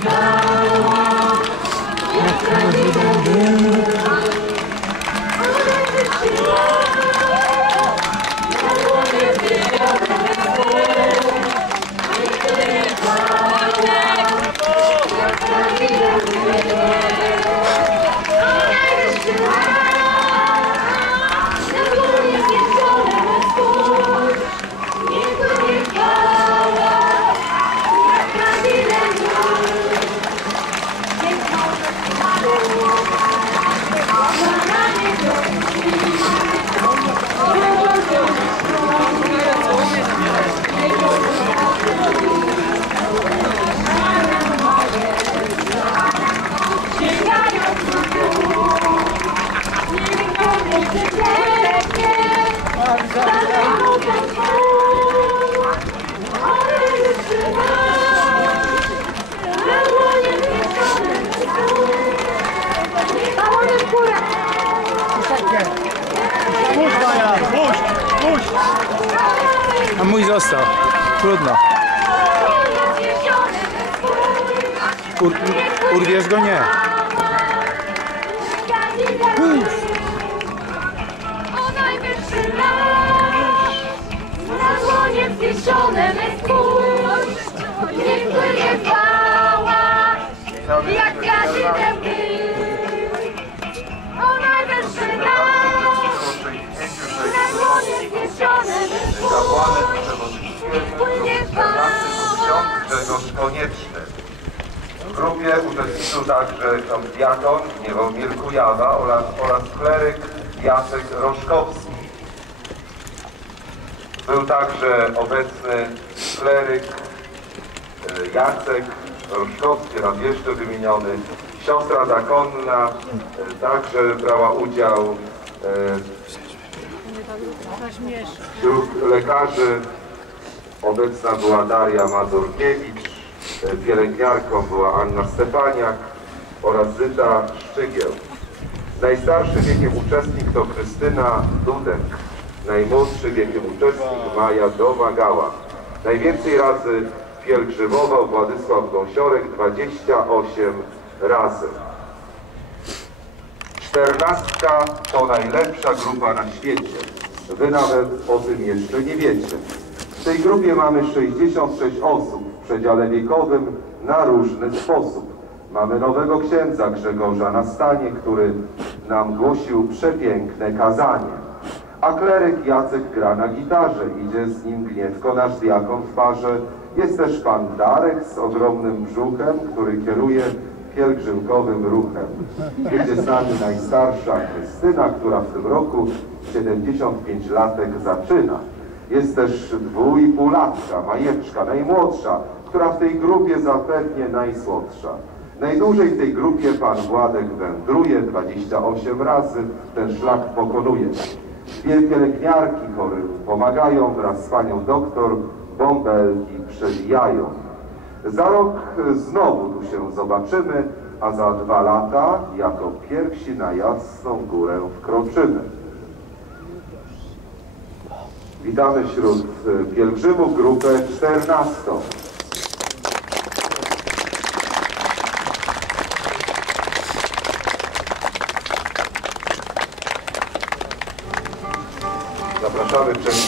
감사합니다. A mój został. Trudno. Ur, urwiesz go? Nie. O Grzegorz Konieczny. W grupie uczestniczył także ksiądz diakon Niewomir Kujawa oraz, oraz kleryk Jacek Roszkowski. Był także obecny kleryk e, Jacek Roszkowski, raz jeszcze wymieniony. Siostra zakonna e, także brała udział e, wśród lekarzy Obecna była Daria Mazurkiewicz, e, pielęgniarką była Anna Stefaniak oraz Zyta Szczygieł. Najstarszy wiekiem uczestnik to Krystyna Dudek, najmłodszy wiekiem uczestnik Maja Domagała. Najwięcej razy pielgrzymował Władysław Gąsiorek 28 razy. Czternastka to najlepsza grupa na świecie. Wy nawet o tym jeszcze nie wiecie. W tej grupie mamy 66 osób w przedziale wiekowym na różny sposób. Mamy nowego księdza Grzegorza na stanie, który nam głosił przepiękne kazanie. A kleryk Jacek gra na gitarze, idzie z nim Gniewko, nasz diakon w parze. Jest też pan Darek z ogromnym brzuchem, który kieruje pielgrzymkowym ruchem. Jedzie z nami najstarsza Krystyna, która w tym roku 75 latek zaczyna. Jest też dwuipółlatka, Majeczka, najmłodsza, która w tej grupie zapewnie najsłodsza. Najdłużej w tej grupie pan Władek wędruje, 28 razy ten szlak pokonuje. Dwie pielęgniarki chorym pomagają, wraz z panią doktor bąbelki przebijają. Za rok znowu tu się zobaczymy, a za dwa lata jako pierwsi na jasną górę wkroczymy. Witamy wśród e, pielgrzymów grupę 14. Zapraszamy przed